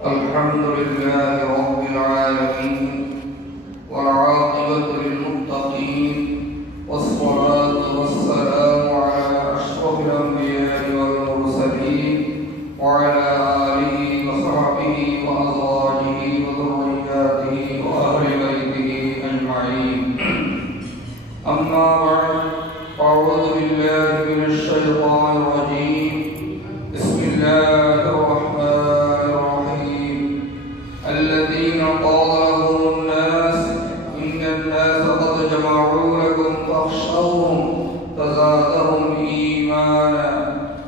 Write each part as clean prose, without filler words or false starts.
الحمد لله رب العالمين والعاقبة للمتقين والصلاة والسلام على أشرف الأنبياء والمرسلين وعلى آله وصحبه وأزواجه وذرياته وأهل بيته أجمعين. أما بعد، أعوذ بالله من الشيطان الرجيم. بسم الله الرحمن الرحيم. الذين قال لهم الناس إن الناس قد جمعوا لكم فاخشوهم فزادهم إيمانا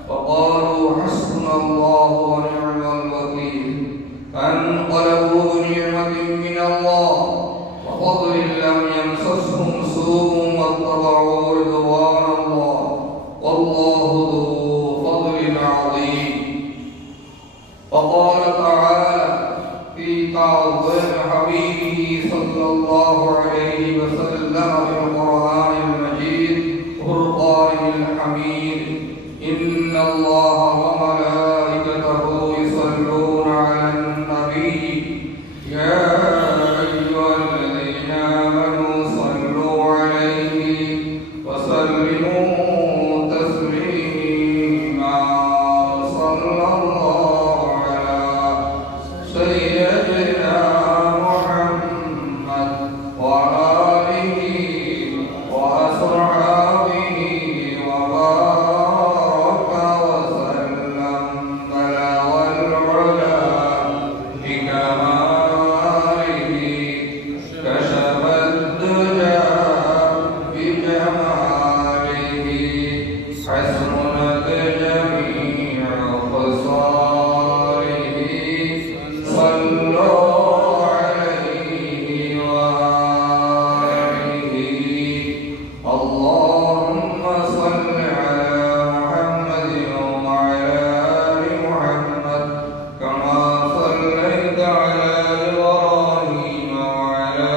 وقالوا حسبنا الله ونعم الوكيل. فانقلبوا بنعمة من الله وفضل لم يمسسهم سوء واتبعوا رضوان الله والله ذو فضل عظيم. وقال تعالى في تعظيم حبيبه صلى الله عليه وسلم في القرآن المجيد والفرقان الحميد: إن الله وملائكته يصلون على النبي يا أيها الذين آمنوا صلوا عليه وسلموا تسليما. صلى الله على سيدنا محمد وآله وأصحابه وبارك وسلم بلغ العلا بكماله كشف الدجى بجماله حسنت جميع خصاله. صلوا عليه وآله. اللهم صل على محمد وعلى آل محمد كما صليت على إبراهيم وعلى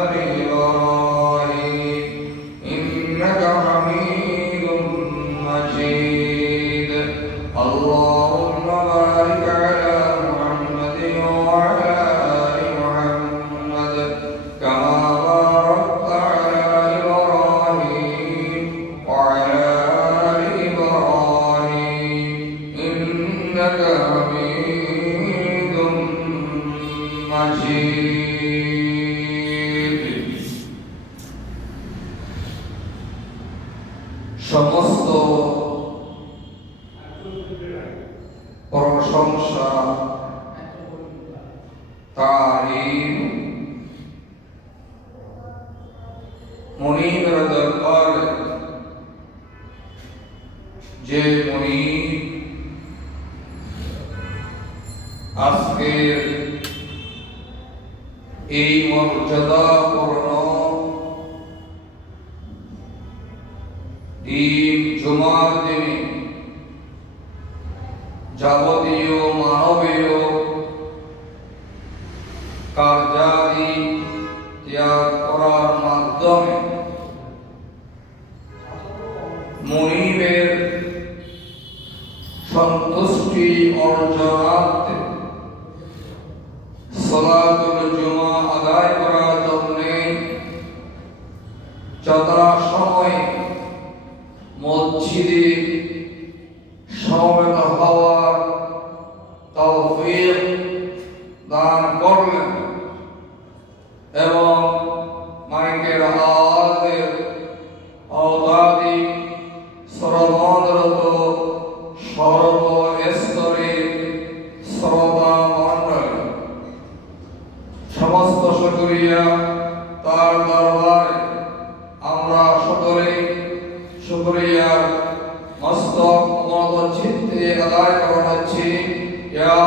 آل إبراهيم إنك حميد مجيد. اللهم بارك على محمد وعلى آل محمد كما باركت على إبراهيم وعلى آل إبراهيم إنك حميد مجيد. সমস্ত প্রশংসা তারিফ মুনিবের দরবারে, যে মুনিব আজকের এই মর্যাদাপূর্ণ দিন জুমার দিনে যাবতীয় মানবীয় কার্যাদি ত্যাগ করার মাধ্যমে মুনিবের সন্তুষ্টি অর্জনার্থে সালাতুল জুমা আদায় করার জন্য যথাসময়ে মসজিদে সমবেত হওয়ার তৌফিক দান করলেন এবং মাইকের আওয়াজের আওতাদি শ্রবণরত সর্বস্তরে শ্রোতা মণ্ডলী সমস্ত শুকরিয়া তার দরবারে। আমরা সকলে শুকরিয়া মস্তক মত চিত্তে আদায় করছি। ইয়া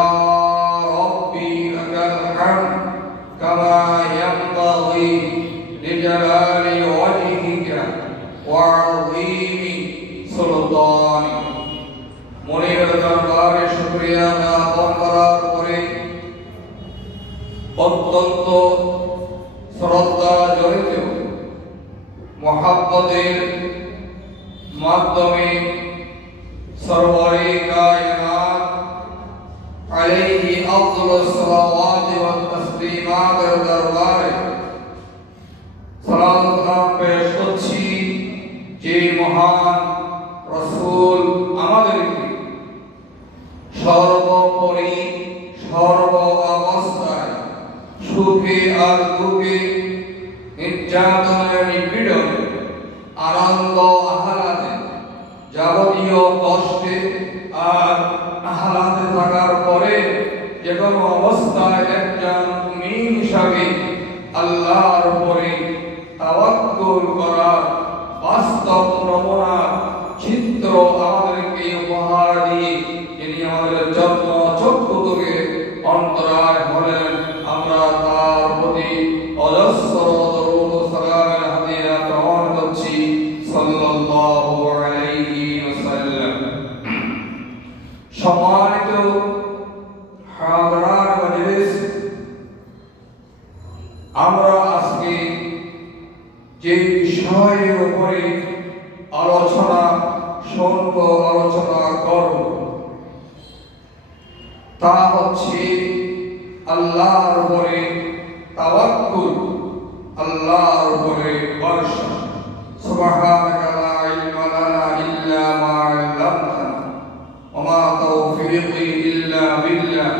রব্বি লাকাল হামদ কামা ইয়ানবাগি লিজালালি ওয়াজহিকা ওয়া আযীমি সুলতানিক। মুনিবের দরবারে শুকরিয়া জ্ঞাপন করার পরে অত্যন্ত শ্রদ্ধা জড়িত মোহাব্বতের মাধ্যমে সরওয়ারে কায়নাত আলাইহি সর্বোপরি সর্ব অবস্থায় সুখে আর দুঃখে, নির্যাতনে নিপীড়নে, আনন্দ আহ্লাদে, যাবতীয় কষ্টে আর আহ্লাদে থাকার পরে যে কোনো অবস্থায় একজন মুমিন হিসাবে আল্লাহর উপরে তাওয়াক্কুল করার বাস্তব নমুনা চিত্র আমাদেরকে উপহার দিয়ে যিনি আমাদের জন্ম চক্ষু থেকে অন্তরায় হলেন, আমরা তার প্রতি অজস্র দরুদ ও সালামের হাদিয়া গ্রহণ করছি সাল্লাল্লাহু আলাইহি ওয়াসাল্লাম। সম্মানিত হাজরান মজলিস, আমরা আজকে যে বিষয়ের উপরে আলোচনা শুনব, আলোচনা করব, তা হচ্ছে আল্লাহর উপরে তাওয়াক্কুল, আল্লাহর উপরে ভরসা। সুবহানাকা লা ইলমা লানা ইল্লা মা আল্লামতানা ওয়া মা তাওফীকি ইল্লা বিল্লাহ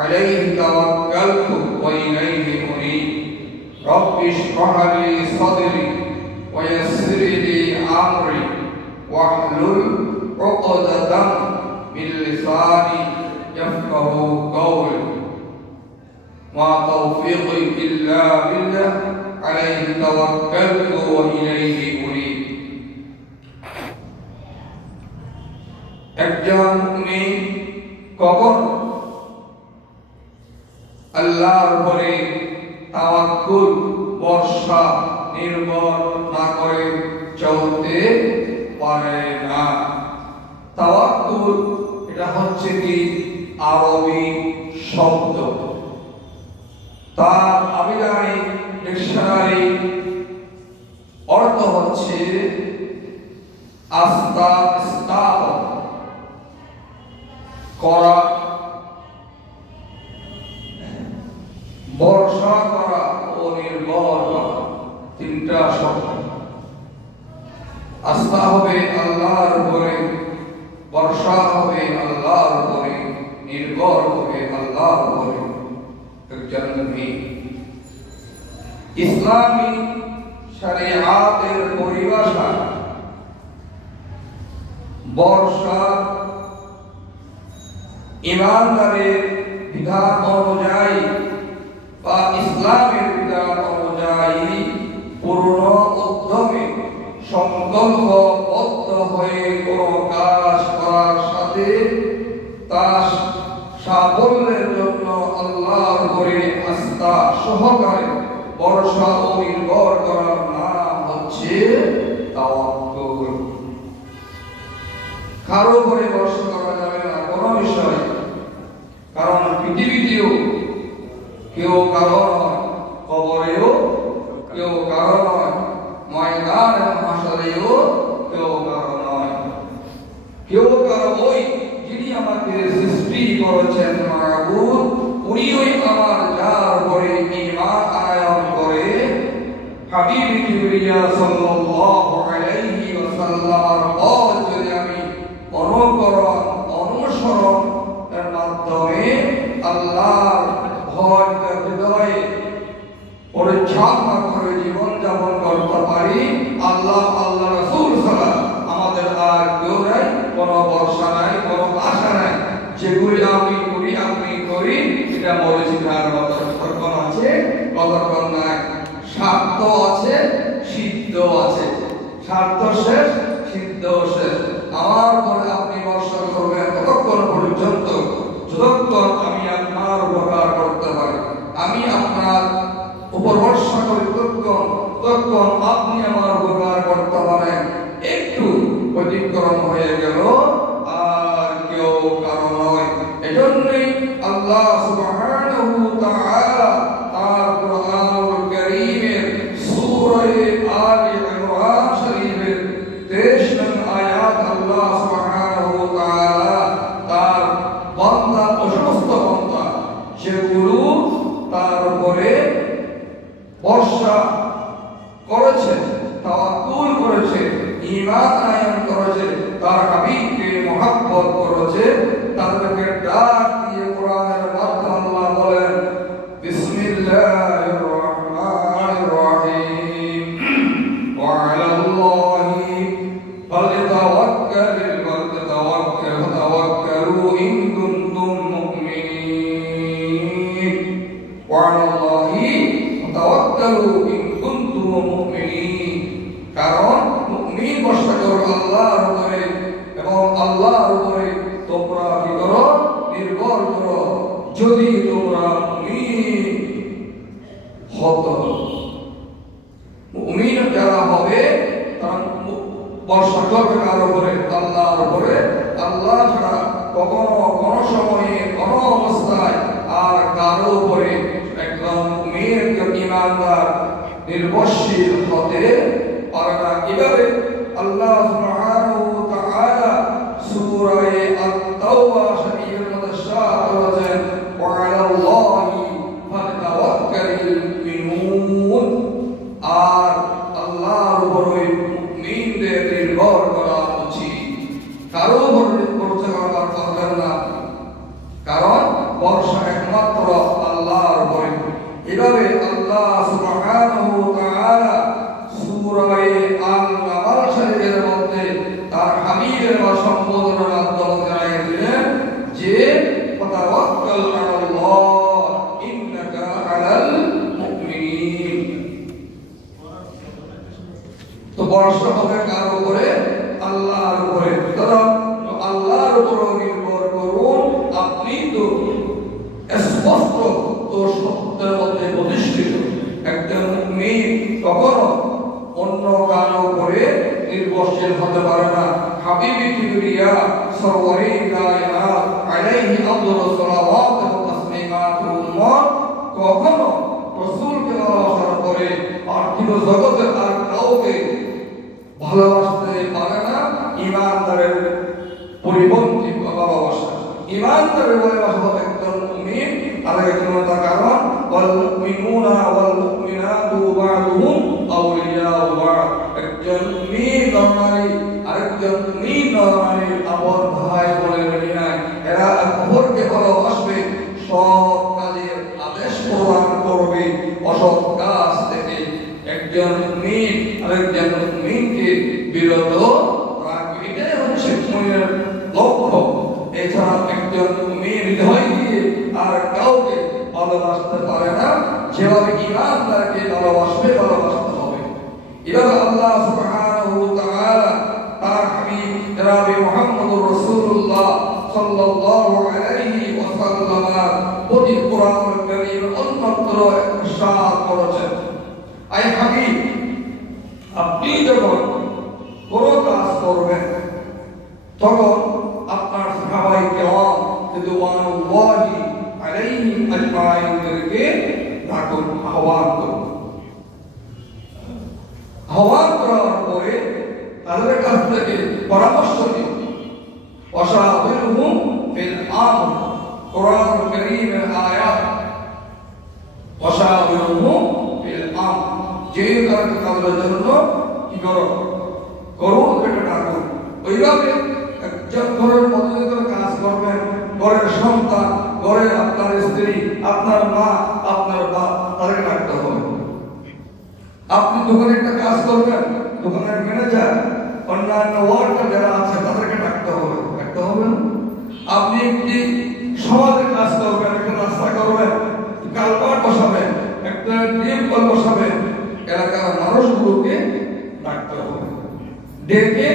আলাইহি তাওয়াক্কালতু ওয়া ইলাইহি উনীব। রব্বি ইশরাহ লি সাদরি ওয়া ইয়াসসির লি আমরি ওয়াহলুল উকদাতাম মিন লিসানি ইয়াফকাহু কওলি। মা তাওফীকি ইল্লা বিল্লাহ আলাইহি তাওয়াক্কালতু ওয়া ইলাইহি উনীব। একজন মুমিন কখন আল্লাহর উপরে তাওয়াক্কুল, ভরসা, নির্ভর না করে চলতে পারে না? তাওয়াক্কুল এটা হচ্ছে কি আরবি শব্দ, তার আবিধানিক ডিকশনারি অর্থ হচ্ছে আস্থা স্থাপন করা, ভরসা করা ও নির্ভর করা, তিনটা শব্দ। আস্থা হবে আল্লাহর উপরে, ভরসা হবে আল্লাহর উপরে, নির্ভর হবে আল্লাহর উপরে। একজন মুমিন ইসলামী শরিয়াতের পরিভাষা ভরসা ইমানদারের বিধান অনুযায়ী বা ইসলামের বিধান অনুযায়ী পূর্ণ উদ্যমে সংকল্পবদ্ধ হয়ে কোন কাজ করার সাথে তার সাফল্যের জন্য আল্লাহর উপরে আস্থা সহকারে ভরসা ও নির্ভর করার নাম হচ্ছে তাওয়াক্কুল। কারো উপরে ভরসা করা যাবে না কোনো বিষয়ে, কারণ পৃথিবীতেও কেউ কারো নয়, কবরেও কেউ কারো নয়, ময়দান এবং হাসরেও কেউ কারো নয়। কেউ কারো ওই যিনি আমাকে সৃষ্টি করেছেন মাবুদ, উনি ওই আমার যার উপরে ঈমান আনয়ন করে হাবিব কিবরিয়া সাল্লাল্লাহু আলাইহি ওয়াসাল্লামের পথ যদি আমি অনুকরণ অনুসরণ এর মাধ্যমে আল্লাহর ভয় হৃদয়ে পরিচ্ছন্ন করে জীবন যাপন করতে পারি, আল্লাহ আল্লাহ রাসূল ছাড়া আমাদের আর কেউ নাই, কোনো ভরসা নাই, কোনো আশা নাই। যেগুলি আমি করি আপনি করি, এটা মরিচিকার কতক্ষণ আছে কতক্ষণ নাই, স্বার্থ আছে সিদ্ধ আছে, স্বার্থ শেষ সিদ্ধ শেষ। আমার পরে আপনি ভরসা করবেন ততক্ষণ পর্যন্ত যতক্ষণ আমি আপনার উপকার করতে পারি, আমি আপনার উপর ভরসা করি ততক্ষণ আপনি আমার উপকার করতে পারেন। একটু অতিক্রম হয়ে গেল আর কেউ কারো নয়। এজন্যই আল্লাহ সুবহানাহু ওয়া তাআলা তার কুরআনুল কারীমের সূরা আলে ইমরান শরীফের 23 নং আয়াত আল্লাহ সুবহানাহু ওয়া তাআলা তার বান্দা ও সমস্ত বান্দা যেগুলো তার উপরে ভরসা করেছে, তাওয়াক্কুল করেছে, ঈমান আনয়ন করেছে, তার হাবিবকে মহব্বত করেছে, তাদেরকে যদি তোমরা মুমিন হতো। মুমিন যারা হবে তারা ভরসা করবে কার উপরে? আল্লাহর উপরে। আল্লাহ ছাড়া কখনো কোনো সময়ে কোনো অবস্থায় আর কারো উপরে একজন মুমিন একজন ঈমানদার নির্ভরশীল হতে পারে না। কিভাবে? আল্লাহ সুবহানাহু ওয়া তাআলা সূরা আত-তাওবা শরীফের মধ্যে ইরশাদ করেছেন, ওয়া আলাল্লাহি ফাতাওয়াক্কালিল মুমিনুন। আর আল্লাহর উপরে মুমিনদের নির্ভর করা উচিত, কারো উপর নির্ভর করার দরকার না, কারণ ভরসা একমাত্র আল্লাহর উপরে। এভাবে আল্লাহ সুবহানাহু ওয়া তাআলা সূরা আল-নাবাল শরীফের মধ্যে তার হাবিবের সম্বোধনের মাধ্যমে জানিয়ে দিলেন যে ফাতাওয়াক্কাল আলাল্লাহ ইন্নাকা আলাল মুমিনিন। তো ভরসা হবে কার উপরে? আল্লাহর উপরে। সুতরাং আল্লাহর উপর নির্ভর করুন। আপনি তো স্পষ্ট তো সত্যের মধ্যে প্রতিষ্ঠিত। একজন মুমিন কখনো অন্য কারো উপরে নির্ভরশীল হতে পারে না। হাবিবি কিবরিয়া সরওয়ারে কায়নাত আলাইহি আফদালুস সালাওয়াত ওয়া তাসলিমাত কখনো রাসূলকে ভালোবাসার পরে পার্থিব জগতে আর কাউকে ভালোবাসতে পারে না। ঈমানদারের পরিপন্থী ভালোবাসা। ঈমানদারের ভালোবাসা হবে একজন মুমিন আর একজন তার কারণ ওয়াল মুমিনুনা ওয়াল মুমিনাতু বা'দুহুম আউলিয়াউ বা'দ। একজন মুমিন নরনারী আরেকজন মুমিন নরনারীর আপন ভাই বলে মেনে নেয়। এরা অপরকে ভালোবাসবে, সৎ কাজের আদেশ প্রদান করবে, অসৎ কাজ থেকে একজন মুমিন আরেকজন মুমিনকে বিরত রাখবে। এটাই হচ্ছে মুমিনের লক্ষ্য। এছাড়া একজন মুমিন হৃদয় দিয়ে আর কাউকে ভালোবাসতে পারে না। যেভাবে ঈমানদারকে ভালোবাসতে হবে। এভাবে আল্লাহ সুবহানাহু ওয়া তাআলা তার হাবিব জনাব মুহাম্মদুর রাসূলুল্লাহ সাল্লাল্লাহু আলাইহি ওয়াসাল্লাম প্রতি কোরআনুল কারীম অন্যত্র ইরশাদ করেছেন, আই হাবিব, আপনি যখন কোনো কাজ করবেন তখন আপনার সাহাবায়ে কেরাম রিদওয়ানুল্লাহি আলাইহিম আজমাইনদেরকে ডাকুন, আহ্বান করুন। আহ্বান করার পরে তাদের কাছ থেকে পরামর্শ নিন। ওয়াশাবিরহুম ফিল আমর, কোরআনুল কারীমের আয়াত, ওয়াশাবিরহুম ফিল আমর, যে কাজের জন্য কি করুন এটা ডাকুন। ওইভাবে একজন ঘরের মধ্যে করে কাজ করবেন, ঘরের সন্তান, ঘরের আপনার স্ত্রী, আপনার মা, আপনার বাপ, তাদেরকে ডাকতে হবে। আপনি দোকানে একটা কাজ করবেন, দোকানের ম্যানেজার, অন্যান্য ওয়ার্কার যারা আছে তাদেরকে ডাকতে হবে। আপনি একটি সমাজের কাজ করবেন, একটা রাস্তা করবেন, কালভার্ট বসাবেন, একটা ডিপ কল বসাবেন, এলাকার মানুষগুলোকে ডাকতে হবে। ডেকে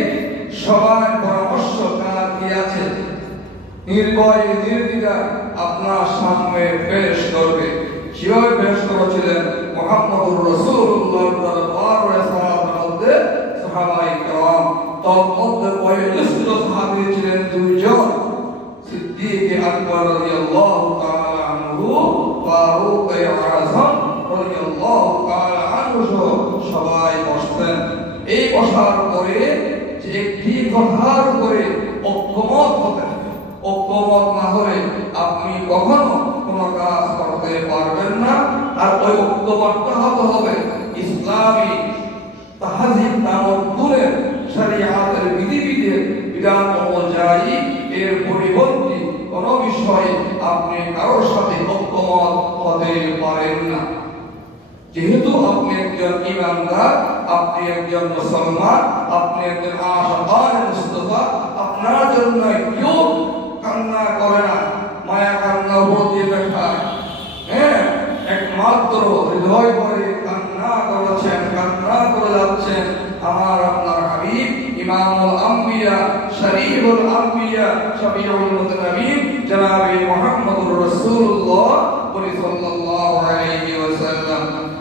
সবার পরামর্শ কার কি আছে নির্ভয়ে নির্দ্বিধায় আপনার সামনে পেশ করবে। সেভাবে পেশ করেছিলেন মুহাম্মদুর রাসূলুল্লাহ সাল্লাল্লাহু আলাইহি ওয়াসাল্লামের মধ্যে সাহাবায়ে কেরাম। তন্মধ্যে বয়োজ্যেষ্ঠ সাহাবী ছিলেন দুইজন, সিদ্দিক আকবর রাদিয়াল্লাহু তাআলা আনহু, ফারুক আযম রাদিয়াল্লাহু তাআলা আনহু সবাই বসতেন। এই বসার পরে যে একটি কথার উপরে ঐক্যমত হতে হবে। ঐক্যমত না হলে আপনি কখনো কোনো কাজ করতে পারবেন না। আর ওই ঐক্যমতটা হতে হবে ইসলামী তাহজিব তামাদ্দুনের শরীয়তের বিধান অনুযায়ী। এর পরিবর্তে কোনো বিষয়ে আপনি কারোর সাথে ঐক্যমত হতে পারেন না। যেহেতু আপনি একজন ঈমানদার, আপনি একজন মুসলমান, আপনি একজন আশিকায়ে মুস্তাফা, আপনার জন্য কেউ কান্না করে না, মায়া কান্না বলতে দেখায়। হ্যাঁ, একমাত্র হৃদয় ভরে কান্না করেছেন, কান্না করে যাচ্ছেন আমার আপনার হাবিব ইমামুল আম্বিয়া, শরীফুল আম্বিয়া, শফিউল মুতানাবিয়্যিন জনাবে মুহাম্মদুর রাসূলুল্লাহ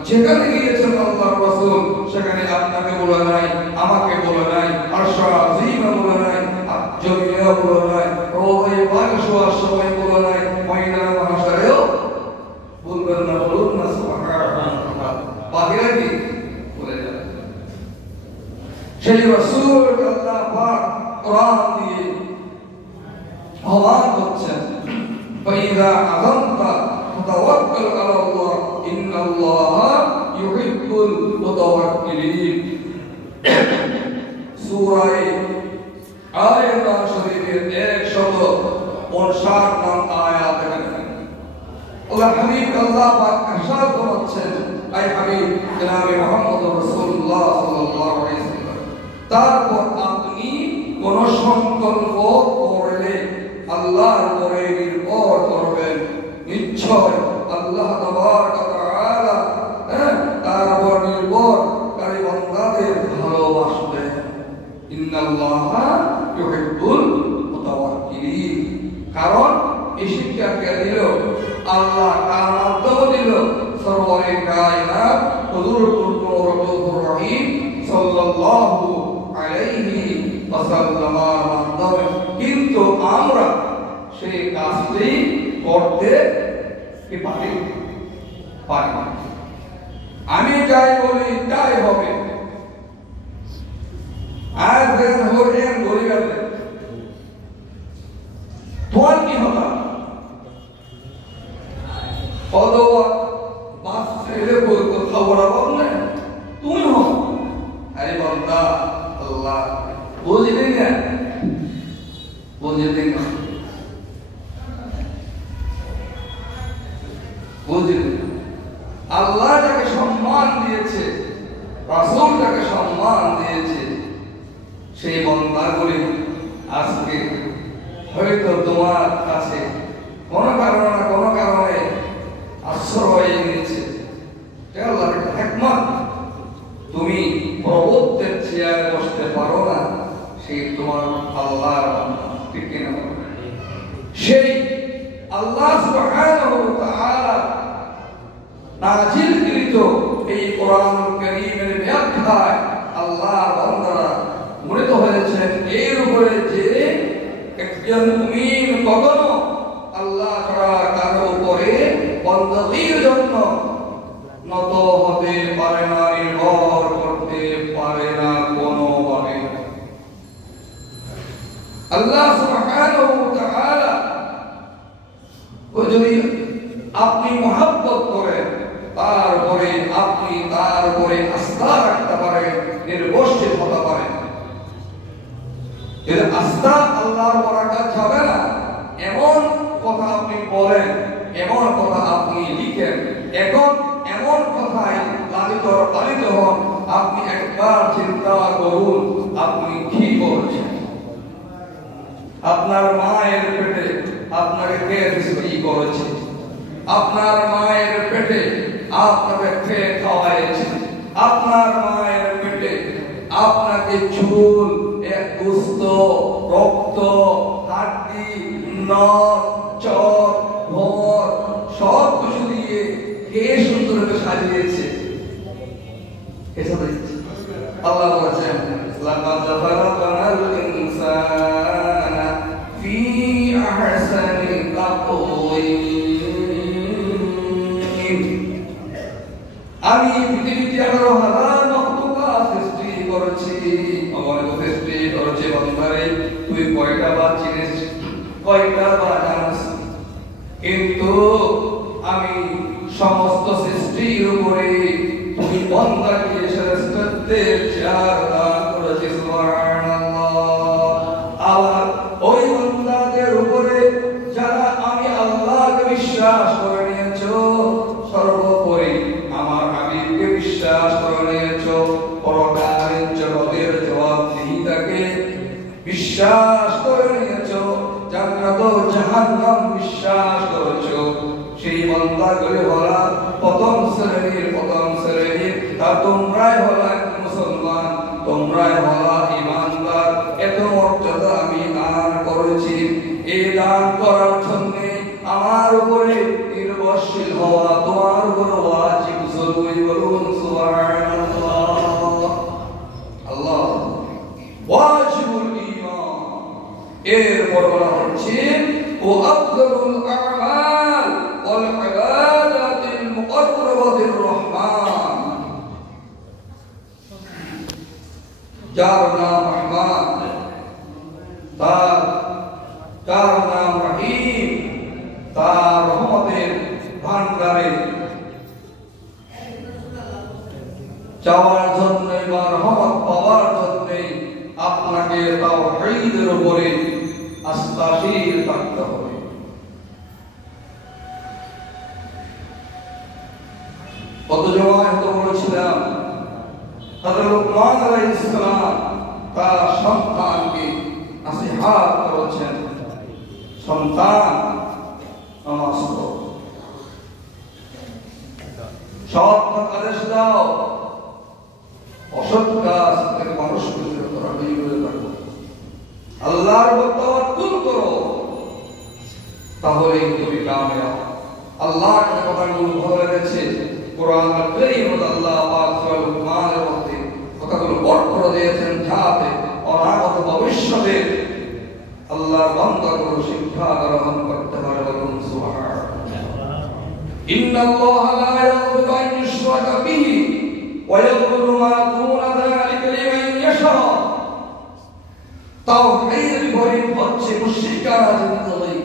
যেখানে গিয়েছেন আল্লাহর রাসূল সেখানে আপনাকে বলে নাই, আমাকে বলে নাই, আরশ আজিমে বলে নাই, জমিনে বলে নাই, রওয়ায়ে পাকশোয়ার সময় বলে নাই, ময়দানে মাহশারেও বলবেন না, বলুন না সুবহানাল্লাহ। বাকিরা কি বলে যাবে? সেই রাসূল আল্লাহ পাক কোরআন দিয়ে আহ্বান করছেন, ফাইযা আযামতা ফাতাওয়াক্কাল আলাল্লাহ ইন্নাল্লাহা ইউহিব্বুল মুতাওয়াক্কিলিন। সূরা আলে ইমরান শরীফের 159 নং আয়াত এখানে আল্লাহ হাবিব আল্লাহ পাক ইরশাদ করেছেন, আই হাবিব জনাবে মুহাম্মদুর রাসূলুল্লাহ সাল্লাল্লাহু আলাইহি ওয়াসাল্লাম, তারপর আপনি কোন সংকল্প করলে আল্লাহর উপরে নির্ভর করবেন, নিশ্চয় আল্লাহ তাবারক ওয়া তাআলা তার উপর নির্ভরকারী বান্দাদের ভালোবাসবেন। ইন্নাল্লাহা ইউহিব্বুল মুতাওয়াক্কিলিন। কারণ এই শিক্ষা কে দিল? আল্লাহ কার মাধ্যমে দিল? সরওয়ারে কায়নাত হুজুর রউফুর রহিম সাল্লাল্লাহু আলাইহি ওয়াসাল্লামের মাধ্যমে। কিন্তু আমরা সেই কাজটি করতে কি পারি? পারি না। আমি যাই বলি তাই হবে। আজ দেখেন হলেন গরিবের তোমার কি হবে? অথবা বাস ছেড়ে কথা বলাবো না, তুমি হো। আরে বান্দা আল্লাহ বুঝলি না, বুঝলি না, বুঝলি না। আল্লাহ যাকে সম্মান দিয়েছে, রাসূল যাকে সম্মান দিয়েছে, সেই বান্দাগুলি আজকে হয়তো তোমার কাছে কোনো কারণে না কোনো কারণে আশ্রয় নিয়েছে। আল্লাহর হিকমত, তুমি প্রভুত্বের চেয়ারে বসতে পারো না, সেই তোমার আল্লাহর ঠিক কিনা? সেই আল্লাহ সুবহানাহু ওয়া তাআলা নাজিলকৃত এই কোরআনুল কারীমের ব্যাখ্যায় আল্লাহর বান্দারা মূলত হয়েছেন এর উপরে যে একজন মুমিন কখনো আল্লাহ ছাড়া কারো উপরে বন্দগীর জন্য নত হতে পারে না, নির্ভর করতে পারে না কোনোভাবে। আল্লাহ সুবহানাহু ওয়া তাআলা যদি আপনি মহব্বত করেন, তারপরে আপনি তার উপরে আস্থা রাখতে পারেন, নির্ভরশীল হতে পারেন। যদি আস্থা আল্লাহর উপর রাখা যাবে না, এমন কথা আপনি বলেন, এমন কথা আপনি লিখেন, এখন এমন কথায় লালিত হন, আপনি একবার চিন্তা করুন আপনি কি করছেন। আপনার মায়ের পেটে আপনাকে কে সৃষ্টি করেছে? আপনার মায়ের পেটে আপনাকে কে খাওয়াইছে? আপনার মায়ের পেটে আপনাকে চুল, গোশত, রক্ত, হাড্ডি, নখ, চট, ভর সব কিছু দিয়ে কে সুন্দর করে সাজিয়েছে? আল্লাহ বলেছেন, লাকাদ খালাকনাল ইনসানা ফি আহসানি তাকওয়িম। আমি পৃথিবীতে 11,000 মাখলুকাত সৃষ্টি করেছি, আমার সৃষ্টি করেছে বান্দারে, তুই কয়টা বা চিনিস, কয়টা বা জানিস? কিন্তু আমি সমস্ত সৃষ্টির উপরে তুমি বান্দাকে শ্রেষ্ঠত্বের চেয়ার দান করেছি। সুবহানাল্লাহ। আবার ওই বান্দাদের উপরে যারা আমি আল্লাহকে বিশ্বাস করে নিয়েছো, সর্বোপরি আমার হাবিবকে বিশ্বাস করে নিয়েছো, পরকালের জগতের জবাবদিহিতাকে বিশ্বাস করে নিয়েছো, জান্নাত ও জাহান্নাম বিশ্বাস করেছো, সেই বান্দাগুলি হলো প্রথম শ্রেণীর তা তোমরাই হলো মুসলমান, তোমরাই হলো ঈমানদার। এত মর্যাদা আমি দান করেছি। এই দান করার জন্য আমার উপরে নির্ভরশীল হওয়া তোমার উপর ওয়াজিব, জরুরি। যার নাম রহমান, যার নাম রহিম, তার রহমতের ভান্ডারে যাওয়ার জন্য বা রহমত পাওয়ার জন্য আপনাকে তাওহীদের উপরে আস্থাশীল থাকতে হবে। কত জমায় তো বলেছিলাম হযরত লুকমান আলাইহিস সালাম তার সন্তানকে নসিহত করেছেন, সন্তান নামাজ পড়ো, সৎ কাজ আদেশ দাও, অসৎ কাজ থেকে মানুষকে বিরত রাখো, আল্লাহর উপর তাওয়াক্কুল করো, তাহলেই তুমি কামিয়াব। আল্লাহ যে কথাগুলো ভালো লেগেছে কোরআন কারীম আল্লাহ পাক সূরা লুকমানের মধ্যে কথাগুলো বর্ণনা করে দিয়েছেন, যাতে অনাগত ভবিষ্যতে আল্লাহর বান্দাগুলো শিক্ষা গ্রহণ করতে পারে। বলুন সুবহানাল্লাহ। ইন্নাল্লাহা লা ইয়াগফিরু আন ইউশরাকা বিহি ওয়া ইয়াগফিরু মা দুনা যালিকা লিমান ইয়াশা। তাওহীদের বিপরীত হচ্ছে মুশরিকরা জিন্দেগি।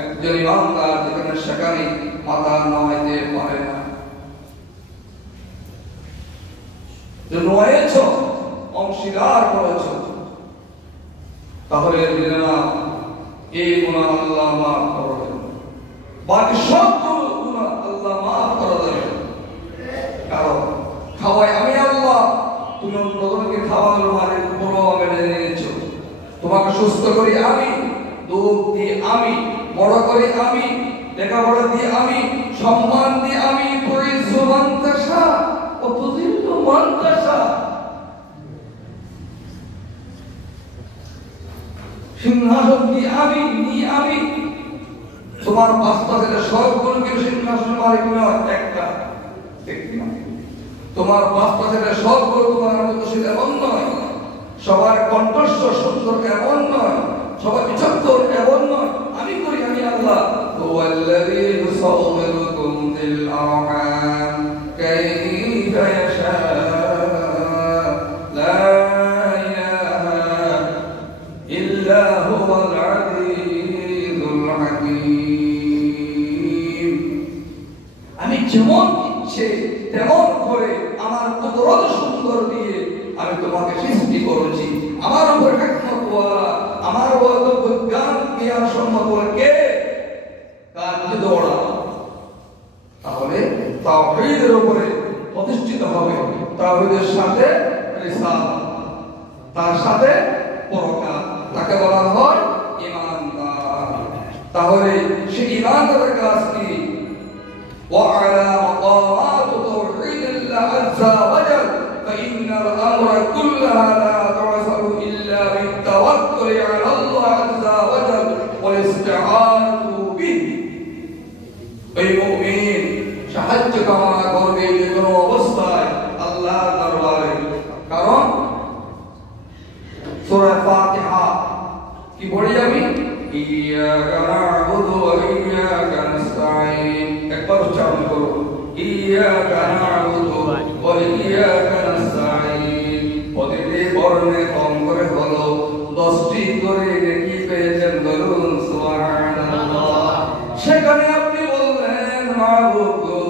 একজন ইমানদার যেখানে সেখানে মাথা নামাইতে পারে না, যে নয়েছ অংশীদার করেছ, তাহলে না এই গুনাহ আল্লাহ মাফ করবেন, বাকি সবগুলো গুনাহ আল্লাহ মাফ করে দেবেন। কারণ খাওয়াই আমি আল্লাহ, তুমি অন্যজনকে খাওয়ানোর মালিক বড় মেনে নিয়েছো, তোমাকে সুস্থ করি আমি, দুধ দিয়ে আমি, বড় করে আমি, লেখাপড়া দিয়ে আমি, সম্মান দিয়ে আমি, তুইযু মান তাশা ও তুযিল্লু মান তাশা। সিংহাসন দিয়ে আমি, তোমার পাঁচটা ছেলে সবগুলোকে সিংহাসন মালিক নয়, একটা ব্যক্তি মালিক। তোমার পাঁচটা ছেলে সবগুলো তোমার মতশীল এমন নয়, সবার কণ্ঠস্বর সুন্দর এমন নয়, সবার বিচক্ষণ এমন নয়। আমি করি আমি আল্লাহ। হুয়াল্লাযী ইউসাউমিরুকুম ফিল আরহাম কাইফা ইয়াশা লা ইলাহা ইল্লা হুয়াল আযীজুল হাকীম। আমি যেমন ইচ্ছে তেমন করে আমার কুদরত সুন্দর দিয়ে আমি তোমাকে সৃষ্টি করেছি। আমার উপর হিকমত ওয়ালা, আমার উপর বিজ্ঞান জ্ঞান সম্মত কে? কার মধ্যে দৌড়া। তাহলে তাওহীদের উপরে প্রতিষ্ঠিত হবে, তাওহীদের সাথে রিসালাত, তার সাথে পরকাল, তাকে বলা হয় ঈমানদার। তাহলে সেই ঈমানদারের কাজ কি? وعلى مقامات توحيد الله عز وجل فإن الأمر كلها لا تعصر إلا بالتوكل على الله عز وجل والاستعانة به। أي مؤمن সাহায্য কামনা করবে যে কোনো অবস্থায় আল্লাহর দরবারে। কারণ সূরা ফাতিহা কি পড়ে যাবি? إياك نعبد وإياك نستعين। একবার উচ্চারণ করো, إياك نعبد وإياك نستعين। প্রতিটি বর্ণে কম করে হলো 10টি করে নেকি পেয়েছেন, বলুন সুবহানাল্লাহ। সেখানে আপনি বললেন মাবুদ গো,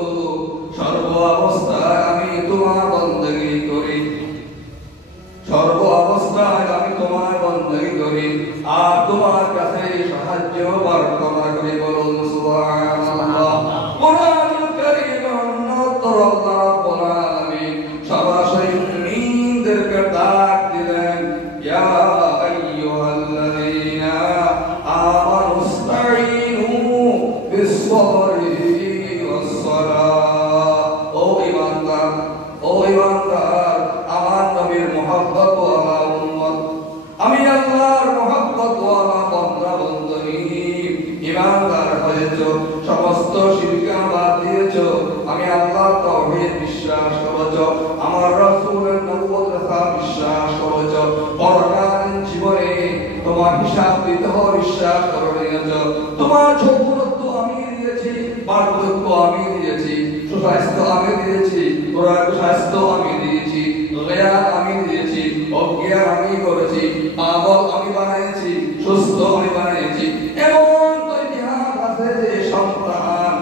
সর্ব অবস্থায় আমি তোমার বন্দেগী করি, সর্ব অবস্থায় আমি তোমার বন্দেগী করি, আর তোমার কাছে সাহায্য প্রার্থনা করি, বলুন সুবহানাল্লাহ। কোরআনুল কারীম অন্যতর আল্লাহ রাব্বুল আলামিন সরাসরি মুমিনদেরকে ডাক দিলেন, ইয়া আইয়ুহাল্লাযীনা আমানুস্তাঈনু বিস-সাবরি ওয়াস-সালাহ। ও ঈমানদার, ও ঈমানদার, আমার নবীর মুহাব্বত ওয়ালা উম্মত, আমি আল্লাহর মুহাব্বত ওয়ালা বান্দা বান্দী, ঈমানদার হয়েছো, সমস্ত শিরক বাদ দিয়েছো, আমি আল্লাহর তাওহীদ বিশ্বাস করেছো, আমার রাসূলের নবুয়ত কথা বিশ্বাস করেছো, পরকালীন জীবনে তোমার হিসাব দিতে হবে বিশ্বাস করে নিয়েছো। তোমার যৌবনত্ব আমি দিয়েছি, বার্ধক্য আমি দিয়েছি, সুস্বাস্থ্য আমি দিয়েছি, স্বাস্থ্য আমি দিয়েছি, জ্ঞান আমি দিয়েছি, অজ্ঞান আমি করেছি, পাগল আমি বানিয়েছি, সুস্থ আমি বানিয়েছি। এমন তো ইতিহাস আছে যে সন্তান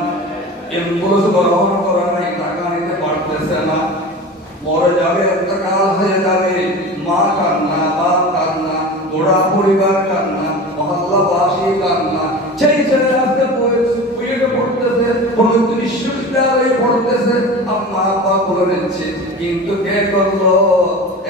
এমবুলেন্স গ্রহণ করে নাই, টাকা নিতে পারতেছে না, মরে যাবে, ইন্তেকাল হয়ে যাবে, মা কান্না, বাপ কান্না, গোড়া পরিবার কান্না, মহল্লাবাসী কান্না। সেই ছেলে আজকে বুয়েটে পড়তেছে, প্রযুক্তি বিশ্ববিদ্যালয়ে পড়তেছে, আম্মা আব্বা বলে নিচ্ছে, কিন্তু কে করলো?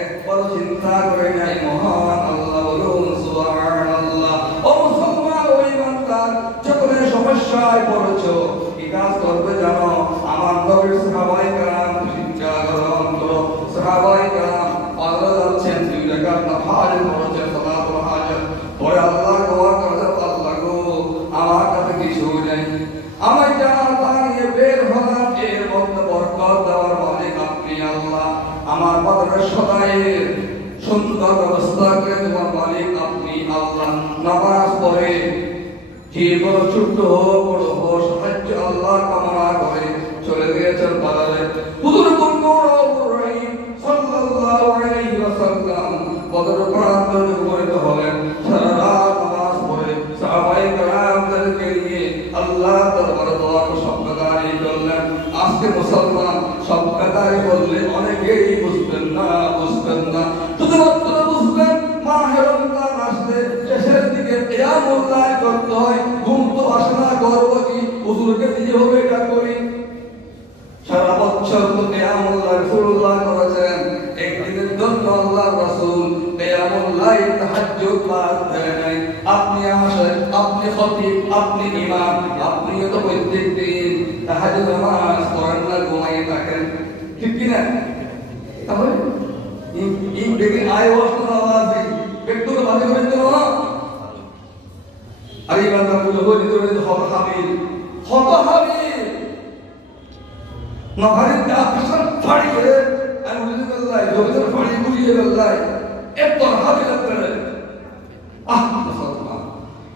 একবার চিন্তা করে নাই মহান আল্লাহ। বলুন সুবহানাল্লাহ। ও মুসলমান, ও ইমানদার, যখন সমস্যায় পড়েছো কি কাজ করবে জানো? আমার নবীর সাহাবায়ে কেরাম শিক্ষা গ্রহণ করো। সাহাবায়ে কেরাম পাগল যাচ্ছেন, 2 রাকাত নামাজ পড়েছেন, সালাতুল হাজাত পরে আল্লাহ দোয়া করে, আল্লাহ গো আমার কাছে কিছু নেই, আমার জানার বানিয়ে বের হলাম, এর মধ্যে বরকত দেওয়ার মালিক আপনি আল্লাহ, আমার মাদ্রাসায়ের সুন্দর ব্যবস্থা করে দেওয়ার মালিক আপনি আল্লাহ। নামাজ পড়ে যে বড় ছোট্ট হোক বড় হোক সাহায্য আল্লাহ কামনা করে চলে গিয়েছেন বাজারে। হুজুর নূরুর রহিম সাল্লাল্লাহু আলাইহি ওয়াসাল্লাম বদর প্রান্তরে উপনীত হলেন। সারা রাত নামাজ পড়ে সাহাবায়ে কেরামদেরকে নিয়ে আল্লাহ দরবারে দোয়া ও সবকাদারি করলেন। আজকে মুসলমান সবকাদারি বললে অনেকেই বুঝবেন না, শুধুমাত্র বুঝবেন মাহে রমজান আসলে শেষের দিকে কিয়ামুল লাইল করতে হয়। ঘুম তো আসে না, করব কি? হুজুরকে দিয়ে হবে এটা করি। সারা বছর তো কিয়ামুল লাইল রাসূলুল্লাহ করেছেন, একদিনের জন্য আল্লাহর রাসূল কিয়ামুল লাইল তাহাজ্জুদ বাদ দেন নাই। আপনি আসেন, আপনি খতিব, আপনি ইমাম, আপনিও তো প্রত্যেক দিন তাহাজ্জুদ নামাজ পড়েন না, ঘুমাইয়ে থাকেন, ঠিক কি না? তাহলে এই দেখি আয় ওয়াক্ত নামাজ একটু তো ভালো করে দিল না। আর এই বান্দা বলে বলি ধরে হত হাবিল না ভারী দা ফসল ফাড়িয়ে আমি বুঝতে পারলাই জমিদার ফাড়ি বুঝিয়ে পারলাই এত হাবিল করে। আহ মুসলমান,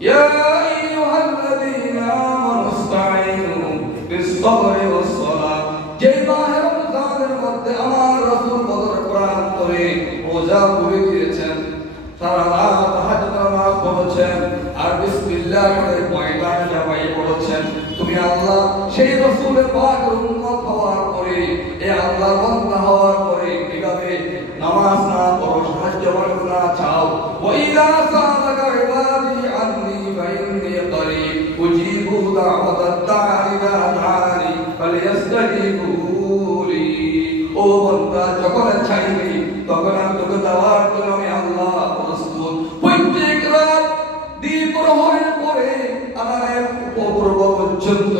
ইয়া আইয়ুহাল্লাযীনা আমানু ইসতাঈনু বিস-সাবরি ওয়াস-সালাত। যে মাহে রমজানের মধ্যে আমার রাসূল বদর প্রান্তরে রোজা করে দিয়েছেন, সারা রাত তাহাজ্জুদ নামাজ পড়েছেন, আর বিসমিল্লাহ করে পয়গামে জামাই পড়েছেন। তুমি আল্লাহ সেই রাসূলের পাকের উম্মত হওয়ার পরে, এ আল্লাহর বান্দা হওয়ার পরে কিভাবে নামাজ না পড়ো, সাহায্য না চাও? ওয়া ইযা সাআলাকা ইবাদি আন্নী ফাইন্নী করিব উজিবু দাওয়াতাদ দাঈ ইযা দাআনি ফালইস্তাজিবু লি। ও বান্দা, যখন চাইবি তখন আমি তোকে দাওয়াত দেব, আমি আল্লাহ প্রস্তুত। প্রত্যেক রাত দ্বিপ্রহরের পরে আনারের পূর্ব পর্যন্ত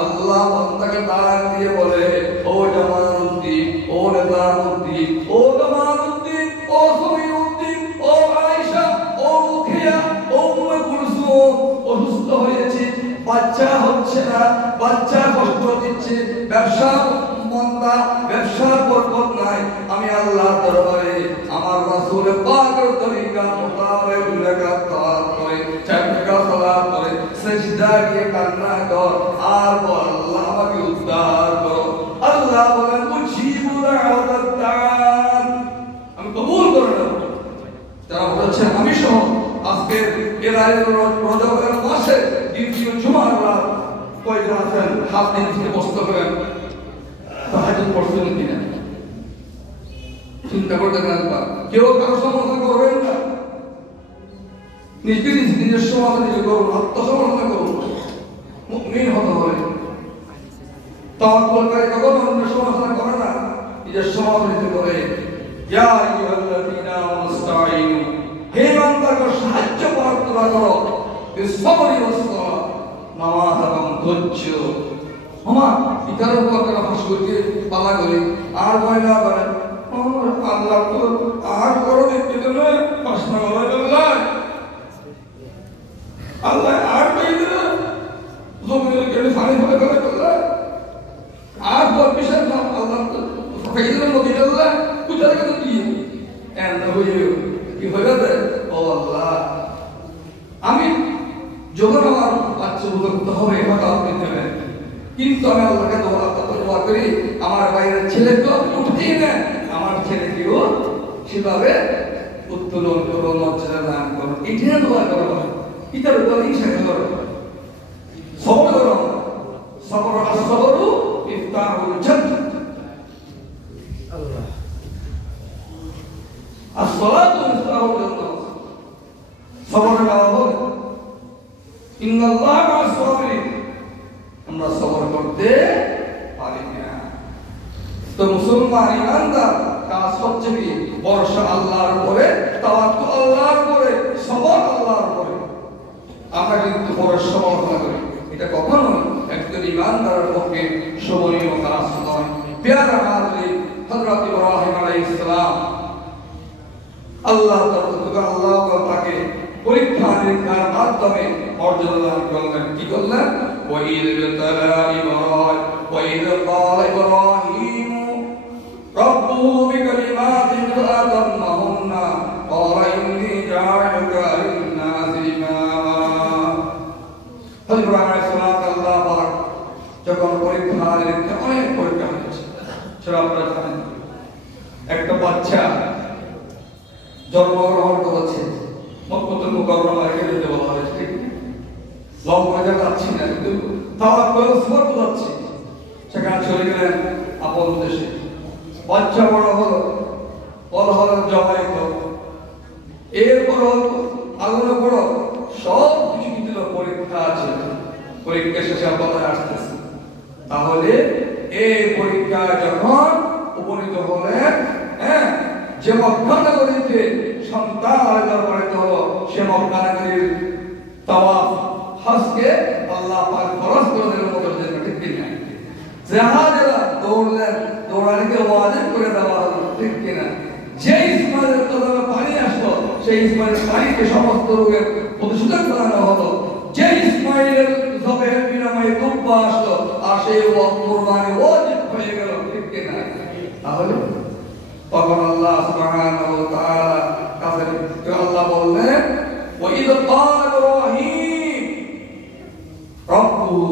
আল্লাহ বান্দাকে ডাক দিয়ে বলে, ও জামালউদ্দিন, ও নেজামউদ্দিন, ও জামালউদ্দিন, ও সমিউদ্দিন, ও আয়েশা, ও রুকিয়া, ও উম্মে কুলসুম, অসুস্থ হয়েছে, বাচ্চা হচ্ছে না, বাচ্চা কষ্ট দিচ্ছে, ব্যবসা মন্দা, ব্যবসার বরকত নাই, আমি আল্লাহর দরবারে আমার রাসূলের পাকের তরিকা মোতাবেক 2 রাকাত সালাত করে 4 রাকাত সালাত করে সিজদা দিয়ে কান্না কর, আর বল আল্লাহ আমাকে উদ্ধার করো। আল্লাহ বলেন উজিবু দাওয়াতাদ দান, আমি কবুল করে নেব। তারা বলছেন আমি সহ আজকে রজবের মাসে দ্বিতীয় জুমার রাত কয়জন আছেন? হাত দিয়ে বসতে হবেন, তাহাজ্জুদ পড়ছেন কিনা চিন্তা করতে থাকবেন। কেউ কারো সমালোচনা করবেন না, নিজের সমালোচনা নিজে করুন, আত্মসমালোচনা করুন। মুমিন হতে হবে। তাওয়াক্কুলকারী কখনো অন্যের সমালোচনা করে না, নিজের সমালোচনা করে। ইয়া আইয়ুহাল্লাযীনা আমানু ইসতাঈনু, হে বান্দাগণ সাহায্য প্রার্থনা করো, বিস-সাবরি ওয়াস-সালাত, নামাজ এবং ধৈর্য। আমার পিতার উপর একটা ফাঁস করতে পালা করে আর বয়লা করেন, আল্লাহ তো আর করো দেখতে দিল প্রশ্ন আল্লাহ আর পেয়ে দিল জমির কেটে সাড়ে ফলে করে করল আর বিশাল আল্লাহ পেয়ে দিল নদী আল্লাহ কোথায় কেন কি কি হয়ে যাবে? ও আল্লাহ, আমি যখন আমার বাচ্চা উপযুক্ত হবে কথা আপনি দেবেন, কিন্তু আমি আল্লাহকে দোয়া করি আমার বাইরের ছেলেকে উঠিয়ে নেন, আমার ছেলেকেও সেভাবে উত্তোলন করো, মর্যাদা দান করো, এটা দোয়া করো, এটার উপর ইচ্ছা করো, সবর করো। সবর আসবরু ইফতাহুল জান্নাত। আল্লাহ আসসালাতু ইফতাহুল জান্নাত। সবর করো। ইন্নাল্লাহা মা'আস সাবিরিন। আমরা সবর করতে পারি না। তো মুসলমান ইমানদার কাজ হচ্ছে কি? ভরসা আল্লাহর উপরে, তাওয়াক্কুল আল্লাহর উপরে, সবর আল্লাহর উপরে। আমরা কিন্তু ভরসা করি, এটা কখনো একজন ইমানদারের পক্ষে শোভনীয় কাজ নয়। পেয়ারা হাজরিন, হযরত ইব্রাহিম আলাইহিস সালাম আল্লাহ তাকে পরীক্ষা নিরীক্ষার মাধ্যমে অর্জন দান করলেন। কি করলেন? وَإِذْ ابْتَلَى إِبْرَاهِيمَ وَإِذْ قَالَ إِبْرَاهِيمُ رَبُّهُ بِكَلِمَاتٍ فَأَتَمَّهُنَّ قَالَ إِنِّي جَاعِلُكَ لِلنَّاسِ إِمَامًا। ইব্রাহিম আলাইহিস সালাম আল্লাহ পাক যখন পরীক্ষা নিরীক্ষা অনেক পরীক্ষা হয়েছে, সেটা আপনারা জানেন। একটা বাচ্চা জন্মগ্রহণ করেছে, মক্কাতুল মুকাররমা রেখে দিতে বলা হয়েছে, ঠিক না? লম্বা যাচ্ছি না, কিন্তু তাওয়াক্কুল সবর যাচ্ছি। সেখানে চলে গেলেন আপন দেশে। বাচ্চা বড় হলো, বড় হলো জবাই হলো, এরপর আগুনে বড় সব কিছু দিল, পরীক্ষা আছে, পরীক্ষা শেষে আবার আসতেছে। তাহলে এই পরীক্ষা যখন উপনীত হলেন, হ্যাঁ, যে মক্কা নগরীতে সন্তান আলাদা করাতে হলো, সে মক্কা নগরীর তাওয়াফ হজকে আল্লাহ পাক ফরজ করে দিলেন মুতাজ্জিদ, ঠিক কিনা? যারা দৌড়লেন, দৌড়ানিকে ওয়াজিব করে দেওয়া হলো, ঠিক কিনা? যে ইসমাইলের কদমে পানি আসলো, সেই ইসমাইলের পানিকে সমস্ত রোগের প্রতিষেধক বানানো হলো। যে ইসমাইলের জবেহের বিনাময়ে কুরবা আসলো, আর সেই কুরবানি ওয়াজিব হয়ে গেল, ঠিক কিনা? তাহলে তখন আল্লাহ সুবহানাহু ওয়া তাআলা কাছে আল্লাহ বললেন, وَإِذْ قَالَ إِبْرَاهِيمُ رَبُّهُ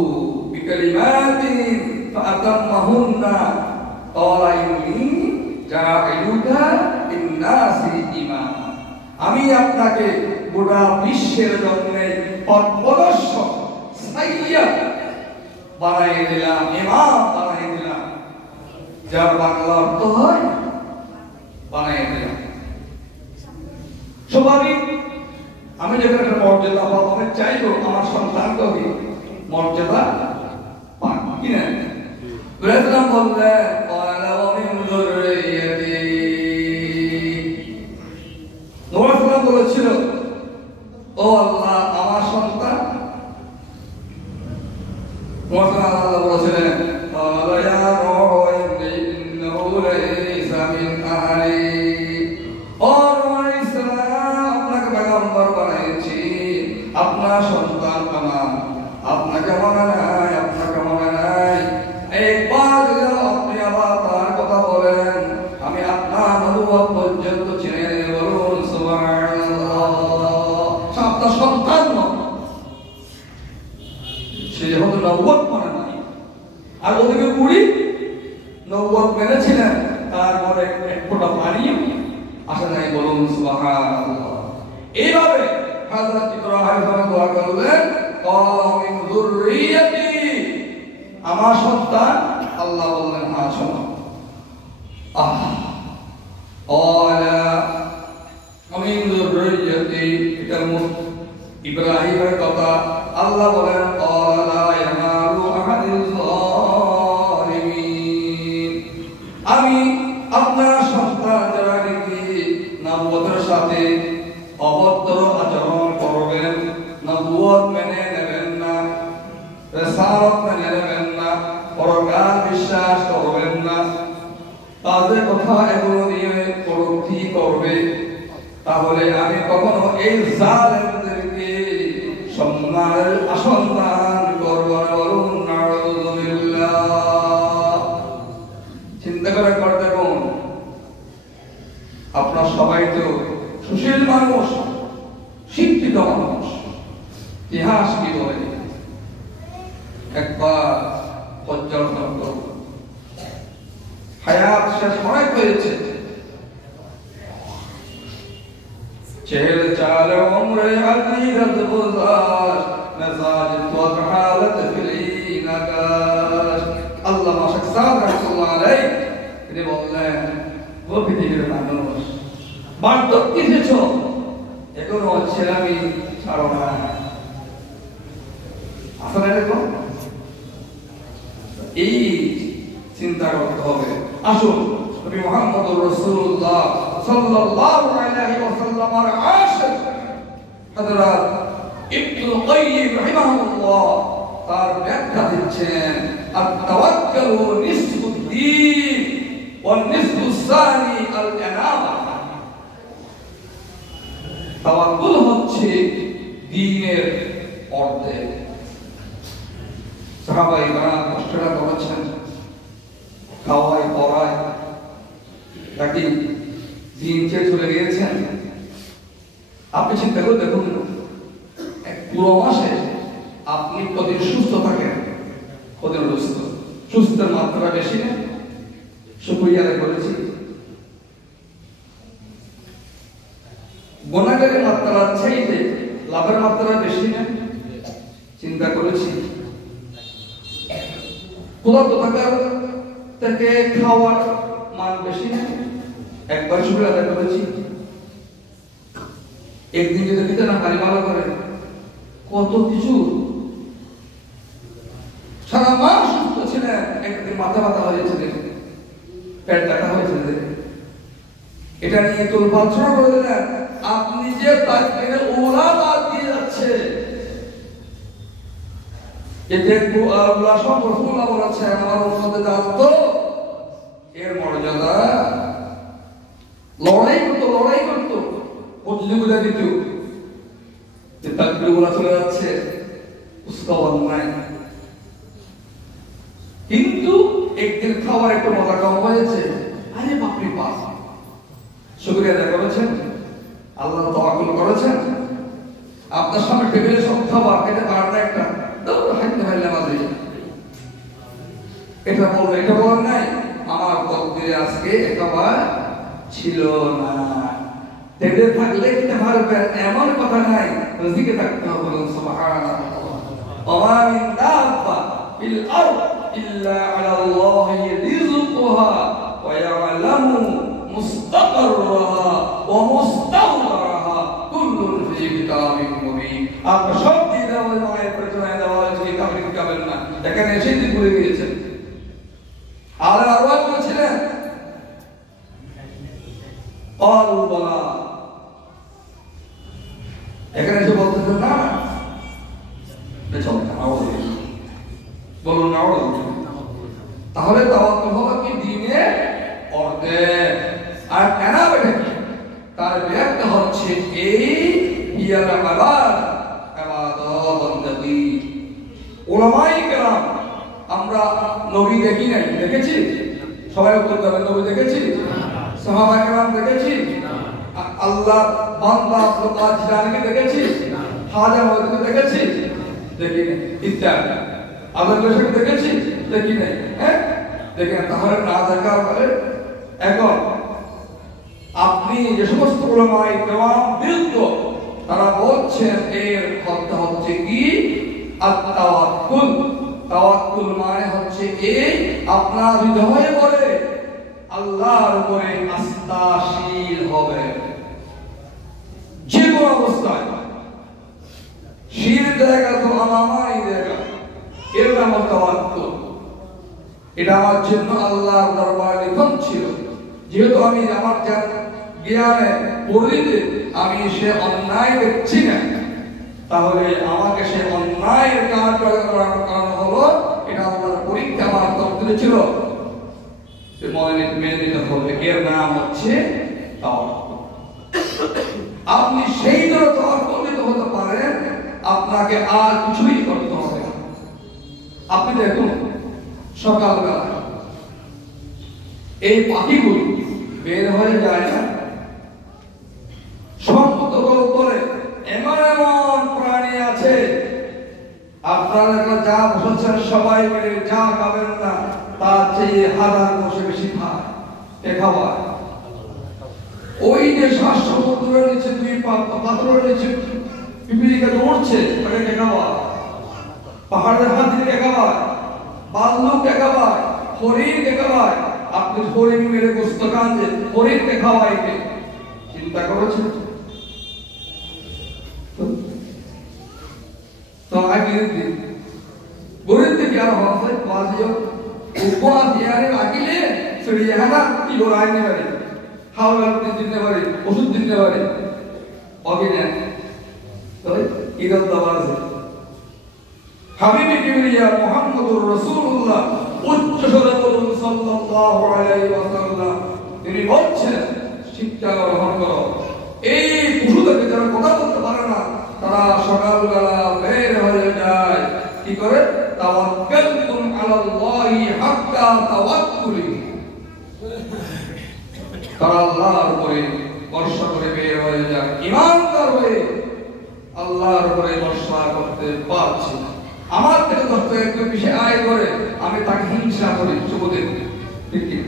بِكَلِمَاتٍ فَأَتَمَّهُنَّ قَالَ إِنِّي جَاعِلُكَ لِلنَّاسِ إِمَامًا। আমি আপনাকে গোটা বিশ্বের জন্য পথপ্রদর্শক, সাইয়্যিদ বানাই দিলাম, ইমাম বানাই দিলাম। যার বাংলা অর্থ হয় বানাই দিলাম। স্বাভাবিক, আমি যখন একটা মর্যাদা পাবো, আমি চাইবো আমার সন্তানকে মর্যাদা পাক, কিনা? রাসূলুল্লাহ বললেন, ক্বালা ওয়া মিন যুররিয়্যাতি। নবী বলেছিল, ও আল্লাহ, আমার সন্তান। আল্লাহ বলেছিলেন, ক্বালা ইয়া রূহ ইন্নাহু লাইসা মিন আহলি। ও আপনার সন্তান আমার, আপনাকে মনে নাই, আপনাকে মনে নাই। একবার আপনি আবার তার কথা বলেন, আমি আপনার নবুয়ত পর্যন্ত চিনে নেব। বলুন সুবহানাল্লাহ। আপনার সন্তান সে যেহেতু নবুয়ত মানে নাই, আর ওদিকে বুড়ি নবুয়ত মেনেছিলেন, তারপরে এক ফোঁটা পানি আসে নাই। বলুন সুবহানাল্লাহ। এইভাবে হযরত ইব্রাহিম দোয়া করলেন, ক্বালা মিন যুররিয়্যাতি, আমার সন্তান। আল্লাহ বললেন, হ্যাঁ শোনো। ক্বালা মিন যুররিয়্যাতি, এটা ইব্রাহিমের কথা। আল্লাহ বলেন, ক্বালা লা ইয়ানালু আহাদিল যালিমিন। আমি আপনার সন্তান যারা নাকি নবুয়তের সাথে অভদ্র আচরণ করবেন, নবুয়ত মেনে নেবেন না, রিসালাত মেনে নেবেন না, পরকাল বিশ্বাস করবেন না, তাদের কথা এগুলো নিয়ে কটূক্তি করবে, তাহলে আমি কখনো এই জালেমদেরকে সম্মানের আসন দান করব না। বলুন নাউযুবিল্লাহ। চিন্তা করে দেখুন, আপনার সবাই তো সুশীল মানুষ, শিক্ষিত মানুষ, ইতিহাস কি বলে একবার পর্যালোচনা করব। হায়াত শেষ অনেক হয়েছে, چهل چال عمر عقیدت گذاشت مساجد تو حالت فری نگاشت আল্লামা শেখ সাদ রাহমাতুল্লাহ আলাইহি তিনি বললেন ও পৃথিবীর মানুষ বার্ধক্য এসেছ এখনো ছেলামি ছাড়ো না আসলে দেখো এই চিন্তা করতে হবে আসুন নবী মুহাম্মদুর রাসূলুল্লাহ সাল্লাল্লাহু আলাইহি ওয়াসাল্লামের আশিক হযরত ইবনুল কাইয়্যিম রাহিমাহুল্লাহ তার ব্যাখ্যা দিচ্ছেন আত-তাওয়াক্কুলু নিসফুদ-দ্বীন ওয়া নিসফুস-সানি আল-ইনাবা তাওয়াক্কুল হচ্ছে দ্বীনের অর্ধেক সাহাবায়ে কেরাম কষ্টটা করেছেন খাওয়ায় পড়ায় তাকে দিন ছেড়ে চলে গিয়েছেন আপনি চিন্তা করে দেখুন এক পুরো মাসে আপনি কতদিন সুস্থ থাকেন কতদিন সুস্থের মাত্রা বেশি না শুকরিয়া আদায় করেছি গুনাহের মাত্রা চাইতে লাভের মাত্রা বেশি না চিন্তা করেছি ক্ষুধার্ত থাকার থেকে খাওয়ার মান বেশি না একবার শুকরিয়া আদায় করেছি একদিন যদি খেতে না খালি ভালো করে কত কিছু সারা মাস সুস্থ ছিলেন একদিন মাথা ব্যথা হয়েছিল পেট ব্যথা হয়েছিল এটা নিয়ে তোর বাচ্চা করে দিলেন আপনি যে তাকবীরে ওলা বাদ দিয়ে যাচ্ছে এতে আল্লাহ সব রাসূলুল্লাহ বলেছেন আমার উম্মতে জানতো এর মর্যাদা লড়াই করতো প্রতিযোগিতা দিত যে তাকবীর ওলা চলে যাচ্ছে উস্তাদ নাই কিন্তু একদিন খাবার একটু মজা কম হয়েছে আরে বাপরে বাপ শুকরিয়া আদায় করেছেন আল্লাহ তাওয়াক্কুল করেছেন আপনার সামনে টেবিলে সব খাবার খেতে পারেন না একটা দৌড় হাঁটতে পারলে মাঝে এটা বলেন নাই আমার তকদিরে আজকে খাবার ছিল না টেবিলে থাকলে খেতে পারবেন এমন কথা নাই রিজিকে থাকতে হবে সুবহানাল্লাহ ওয়া মিন দাব্বা ফিল আরদ ইল্লা আলা আল্লাহি রিজকুহা ওয়া ইয়ালামু মুস্তাকাররাহা ওয়া মুস্তাওদারাহা কুল্লুন ফি কিতাবিন মুবিন আপনি সব দিয়ে দেওয়া মায়ের পরিচয় দেওয়া হয়েছে কিতাবের কিতাবের না এখানে এসে দিন ভুলে গিয়েছেন আর আরওয়াজ বলছিলেন ক্বালু বালা এখানে এসে বলতেছেন না চলুন বলুন না তাহলে তাওয়াক্কুল হলো কি দ্বীনে অর্ধেক আর কেন এটা কি তার ব্যাখ্যা হচ্ছে এই ইয়াল ইবাদত বন্দেগী উলামায়ে কেরাম আমরা নবী দেখি নাই দেখেছি সবাই উত্তর দেবেন নবী দেখেছি সাহাবায়ে কেরাম দেখেছি আল্লাহ বান্দা আব্দুল কাদের জিলানীকে দেখেছি খাজা মওদুদকে দেখেছি দেখি নাই ইত্যাদি আল্লাহর সাথে দেখেছি দেখি নাই হ্যাঁ দেখেন তাহলে না দেখা বলে এখন আপনি যে সমস্ত উলামায়ে কেরাম বিরুদ্ধ তারা বলছেন এর অর্থ হচ্ছে কি আত-তাওয়াক্কুল তাওয়াক্কুল মানে হচ্ছে এই আপনার হৃদয়ে বলে আল্লাহর উপরে আস্থাশীল হবে যে কোনো অবস্থায় শির জায়গা তো আমারই জায়গা এর নাম তাওয়াক্কুল এটা আমার জন্য আল্লাহর দরবারে লিখন ছিল যেহেতু আমি আমার জ্ঞানে পড়িতে আমি সে অন্যায় দেখছি না তাহলে আমাকে সে অন্যায়ের কাজ করার কারণ হলো এটা আল্লাহর পরীক্ষা আমার তকদিরে ছিল সে মেনে নিতে হবে এর নাম হচ্ছে তাওয়াক্কুল আপনি সেই ধরনের তাওয়াক্কুল হতে পারেন আপনাকে আর কিছুই করতে হবে না আপনি দেখুন সকালবেলা এই পাখিগুলো বের হয়ে যায় না সমুদ্র করে এমন এমন প্রাণী আছে আপনারা যা বসেছেন সবাই মিলে যা খাবেন না তার চেয়ে হাজার বসে বেশি খায় এ খাবার ওই যে শ্বাস সমুদ্রের নিচে দুই পাথরের নিচে পিপিলিকা দৌড়ছে, তাকে কে খাওয়ায়? পাহাড়ের হাত দিয়ে কে খাওয়ায়? বাল্লুক কে খাওয়ায়? হরিণ কে খাওয়ায়? আপনি হরিণ মেরে গোস্ত খান, যে হরিণ কে খাওয়ায় কে? চিন্তা করেছেন? তো আগে গরিব থেকে আর হওয়া বাজিও উপহার দিয়ে লাগিলে সেড়িয়ে হানা কি লড়াই নিতে পারে, খাওয়া দিতে পারে, ওষুধ দিতে পারে, অগিনে ঈদের দাবার আছে। হাবিবি কিবরিয়া মুহাম্মদুর রাসূলুল্লাহ উচ্চ স্বরে বলুন সাল্লাল্লাহু আলাইহি ওয়াসাল্লাম, তিনি বলছেন শিক্ষা গ্রহণ করো। এই পশুদেরকে যারা কথা বলতে পারে না, তারা সকালবেলা বের হয়ে যায় কি করে? তাওয়াক্কালতুম আলাল্লাহি হাক্কা তাওয়াক্কুলি, তারা আল্লাহর উপরে ভরসা করে বের হয়ে যায়, ঈমানদার হয়ে আল্লাহর উপরে ভরসা করতে পারছে। আমার থেকে 10 টাকা একটু বেশি আয় করে আমি তাকে হিংসা করি, সুবোধের ঠিক কি?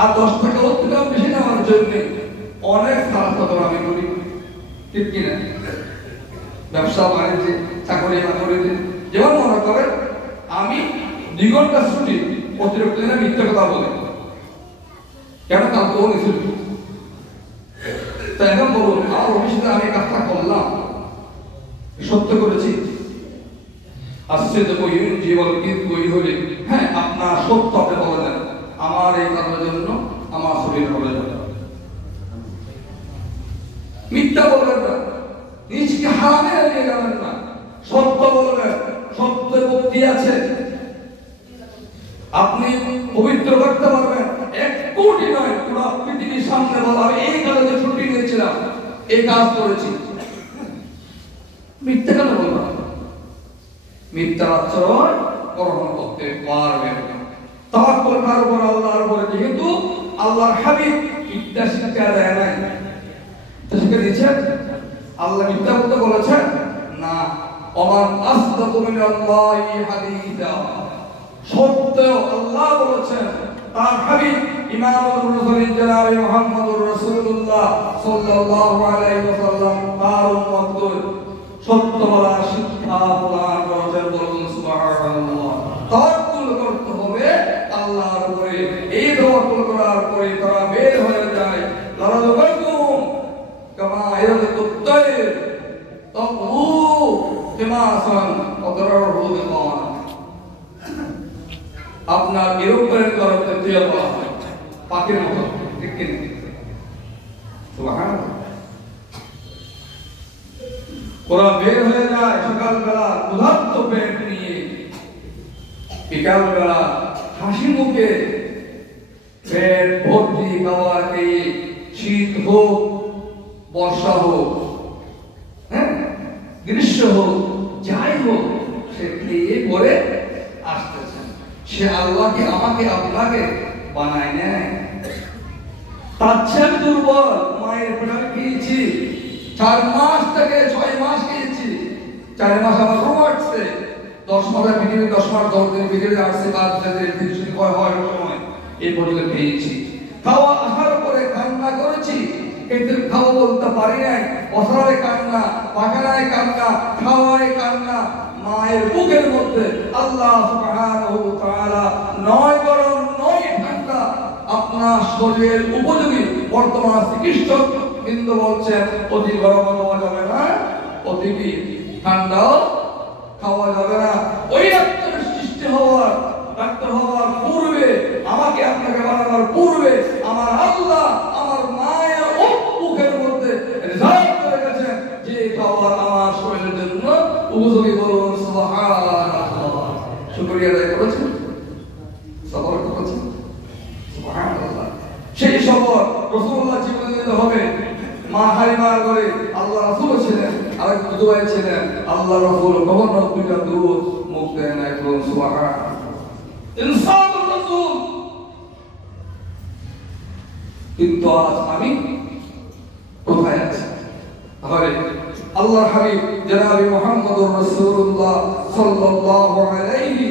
আর 10 টাকা ওর থেকে বেশি নেওয়ার জন্য অনেক খারাপ কথা আমি করি, ঠিক কিনা? ব্যবসা বাণিজ্যে, চাকরি বাকরিতে, যেমন মনে করেন আমি 2 ঘন্টা ছুটি অতিরিক্ত দিনে মিথ্যা কথা বলে, কেন? কাউকে ও নিছিল। তাই এখন বলুন, আমার অফিসে আমি কাজটা করলাম, সত্য করেছি, আসছে তো কই জীবন কিন্তু কই হলে হ্যাঁ আপনার সত্য আপনি বলে দেন, আমার এই কাজের জন্য আমার শরীর বলে যাবে, মিথ্যা বলবেন না, নিজকে হারামে নিয়ে যাবেন না, সত্য বলবেন, সত্যের মুক্তি আছে। আপনি পবিত্র করতে পারবেন, 1 কোটি নয় পুরো পৃথিবীর সামনে বলা এই কাজে ছুটি নিয়েছিলাম, এই কাজ করেছি, মিথ্যা কেন বলবেন? মিথ্যা আচরণ গ্রহণ করতে পারবেন না। তাওয়াক্কুল কার উপর? আল্লাহর উপর। যেহেতু আল্লাহর হাবিব মিথ্যা শিক্ষা দেয় নাই, শিক্ষা দিয়েছেন, আল্লাহ মিথ্যা বলতে বলেছেন না। ওমান আসদাকু মিনাল্লাহি হাদিসা, সত্য আল্লাহ বলেছেন, তার হাবিব ইমামুল মুরসালিন জনাব মুহাম্মদুর রাসূলুল্লাহ সাল্লাল্লাহু আলাইহি ওয়াসাল্লাম তার উম্মতদের সত্য বলা শিক্ষা প্রদান করেছেন। বলুন সুবহানাল্লাহ। তাওয়াক্কুল করতে হবে আল্লাহর উপরে। এই তাওয়াক্কুল করার পরে তারা বের হয়ে যায়, লারাযুকুম কামা ইয়াযকুত তাইর তাকু তিমাসান ওয়াদরারহু বিকান, আপনার এরোপ্লেন করতে তৈরি করা হয় পাখির মতো, ঠিক কি? সুবহানাল্লাহ। ওরা বের হয়ে যায় সকালবেলা ক্ষুধার্ত পেট নিয়ে, বিকালবেলা হাসি মুখে পেট ভর্তি খাওয়া খেয়ে, শীত হোক বর্ষা হোক, হ্যাঁ গ্রীষ্ম হোক যাই হোক, সে খেয়ে পরে আসতেছেন। সে আল্লাহকে আমাকে আপনাকে বানায় নেয়। তার চেয়ে দুর্বল মায়ের পেটে খেয়েছি, 4 মাস থেকে 6 মাস খেয়েছি, 4 মাস আমার রোগ আসছে, 10 মাসের পৃথিবী 10 মাস 10 দিন পৃথিবী আসছে, কাজ হয় সময় এই পর্যন্ত খেয়েছি। খাওয়া আসার পরে কান্না করেছি, কিন্তু খাওয়া বলতে পারি নাই, অসহায় কান্না, পাখানায় কান্না, খাওয়ায় কান্না, মায়ের বুকের মধ্যে আল্লাহ সুবহানাহু ওয়া তাআলা 9 গরম 9 ঠান্ডা আপনার শরীরের উপযোগী বর্তমান চিকিৎসক কিন্তু বলছেন অতি গরম খাওয়া যাবে না, অতি ঠান্ডাও খাওয়া যাবে না। ওই ডাক্তারের সৃষ্টি হওয়ার, ডাক্তার হওয়ার পূর্বে, আমাকে আপনাকে বানানোর পূর্বে আমার আল্লাহ আমার মায়ের বুকের মধ্যে রিজার্ভ করে গেছেন যে খাবার আমার শরীরের জন্য উপযোগী। বলুন সুবহানাল্লাহ। শুকরিয়া আদায় করেছেন, সবর করেছেন, সুবহানাল্লাহ। সেই সবর রাসূলুল্লাহ জীবনে দিতে হবে। মা হালিমার ঘরে আল্লাহ রাসূল ছিলেন, আর দুবাই ছিলেন, আল্লাহ রাসূল কখনো 2টা দুরূদ মুখ দেন না। বলুন সুবহানাল্লাহ। ইনসানুর রাসূল। কিন্তু আজ আমি কোথায় আছি? তাহলে আল্লাহর হাবিব জনাবে মুহাম্মদুর রাসূলুল্লাহ সাল্লাল্লাহু আলাইহি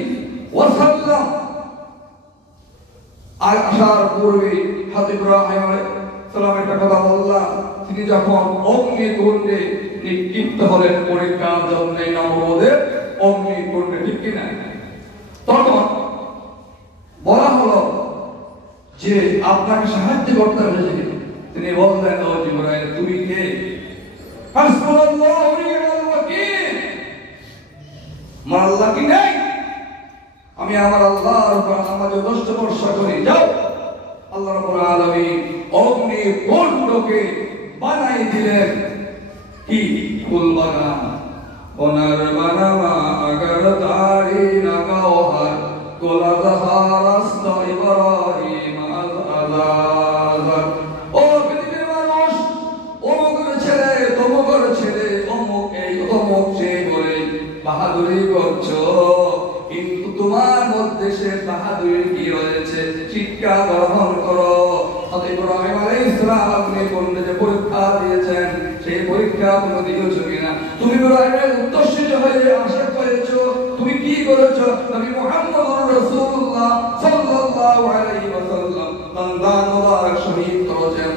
ওয়াসাল্লাম আসার পূর্বে হযরত ইব্রাহিম আলাইহিস সালামের একটা কথা বললাম, তিনি যখন অগ্নিকুণ্ডে নিক্ষিপ্ত হলেন পরীক্ষার জন্য নমরুদের অগ্নিকুণ্ডে, ঠিক কিনা? তখন বলা হলো যে আপনাকে সাহায্য করতে হয়েছে। তিনি বললেন, ও জিবরাইল তুমি কে? হাসবুনাল্লাহু ওয়া নি'মাল ওয়াকিল, আমার আল্লাহ কি নেই? আমি আমার আল্লাহর উপর নামাজ যথেষ্ট ভরসা করি। যাও। আল্লাহ রাব্বুল আলামিন অগ্নিকুণ্ডকে বানাই দিলেন কি? ফুল বাগান। ওনার বানামা আগার তারি নাগাওহার গোলা জাহার রাস্তা ইব্রাহিম আযাদ। ও পৃথিবীর মানুষ, অমুকের ছেলে তমুকের ছেলে, অমুক এই অমুক সে বলে বাহাদুরি করছো, কিন্তু তোমার মধ্যে সে বাহাদুরি কি রয়েছে? শিক্ষা গ্রহণ করো। হযরত ইব্রাহিম আলাইহিস সালাম আপনি কোনটা যে পরীক্ষা দিয়েছেন, সেই পরীক্ষা তুমি দিয়েছো কিনা? তুমি ইব্রাহিমের উত্তরসূরি হয়ে আশীর্বাদ করেছো, তুমি কি করেছো? নবী মুহাম্মদুর রাসূলুল্লাহ সাল্লাল্লাহু আলাইহি ওয়াসাল্লাম দান মুবারক শহীদ করেছেন,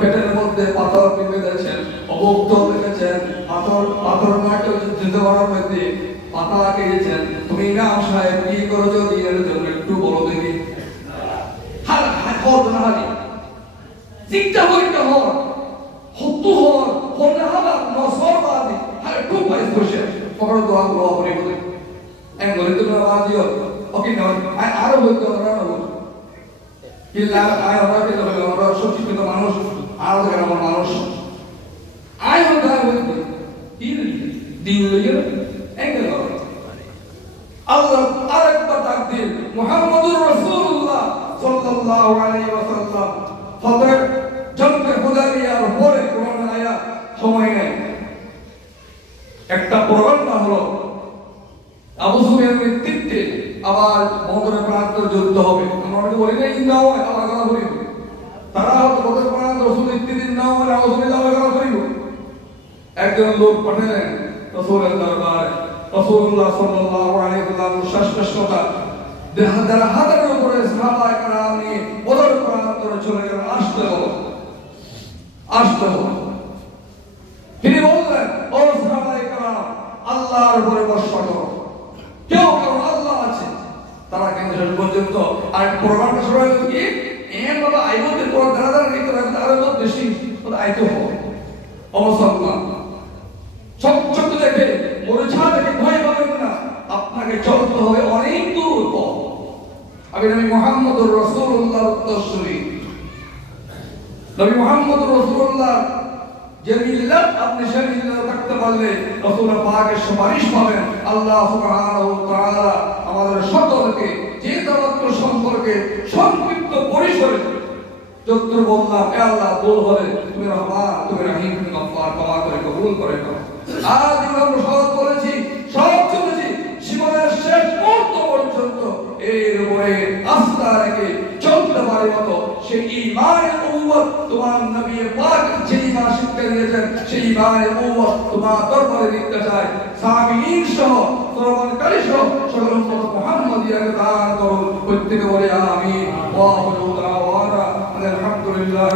পেটের মধ্যে পাথর বেঁধেছেন, অবুক্ত রেখেছেন, পাথর মাটি যুদ্ধ করার মধ্যে পাতা কেটেছেন। তুমি ইমাম সাহেব কি করেছো দিনের জন্য একটু বলো দেখি। হাল হাত না হালি চিন্তা করতে হয়, হতু হয়, হতে হবে নসর বাদি হাল একটু পাইস বসে পকড় দোয়া করো আপনি বলে এক বলে তুমি বাদিও ওকে না আরো বলতে হবে না বল কি লাগ আয় আমরা কি হবে? আমরা শিক্ষিত মানুষ, আর কেন আমরা মানুষ আয় হতে হবে কি দিন লইয়া এঙ্গেল আল্লাহ আরেকটা তাকদীর মুহাম্মদুর রাসূলুল্লাহ সাল্লাল্লাহু আলাইহি ওয়াসাল্লাম ফতহ জঙ্গে হুদাইবিয়ার পরে কোরআন আয়াত সময় নেই, একটা প্রবন্ধ হলো আবু সুফিয়ানের নেতৃত্বে আবার বদরের প্রান্তরে যুদ্ধ হবে। আমরা বলি না ইন্না হয় আল্লাহ তাআলা বলি তারা বদরের প্রান্ত রাসূল নেতৃত্বে না হলে আবু সুফিয়ান আল্লাহ তাআলা করিব। একজন লোক পাঠালেন রাসূলের দরবারে। রাসূলুল্লাহ সাল্লাল্লাহু আলাইহি ওয়াসাল্লাম শাসনশীলতা যারা হাতের উপরে সাহাবায়ে কেরাম নিয়ে বদর প্রান্তরে চলে গেলেন। আসতে হলো। তিনি বললেন, ও সাহাবায়ে কেরাম আল্লাহর উপরে ভরসা করো। কেউ কারণ আল্লাহ আছে, তারা কিন্তু শেষ পর্যন্ত আর প্রোগ্রামটা শুরু হলো কি এম বাবা আইবতে পর দাঁড়া নিতে রাখতে আরো তো বেশি আইতে হবে। অবসম্মান ছোট দেখে মরিচা দেখে ভয় পাবেন না, আপনাকে চলতে হবে অনেক দূর পথ। আমি নবী মুহাম্মদুর রাসূলুল্লাহর উত্তরসূরি, নবী মুহাম্মদুর রাসূলুল্লাহ যে মিল্লাত আপনি সেই মিল্লাতে থাকতে পারলে রাসূল পাকের সুপারিশ পাবেন। আল্লাহ সুবহানাহু ওয়া তাআলা আমাদের সকলকে যে তাওয়াক্কুল সম্পর্কে সংক্ষিপ্ত পরিসরে যতটুকু বললাম, এ আল্লাহ বল বলে তুমি রহমান, তুমি রহিম, তুমি গফফার, ক্ষমা করে কবুল করে নাও। আজ আমরা সব বলেছি, সব চলেছি জীবনের শেষ মুহূর্ত পর্যন্ত এর উপরে আস্থা রেখে চলতে পারে মতো সেই ঈমানের কুওয়াত তোমার নবী পাক যে ঈমান শিক্ষা দিয়েছেন, সেই ঈমানের কুওয়াত তোমার দরবারে দিতে চাই। সাহাবীন সহ শ্রবণকারী সহ সকল উম্মত মুহাম্মাদিয়াকে দান করুন। প্রত্যেকে বলে আমিন। ওয়া আলহামদুলিল্লাহ।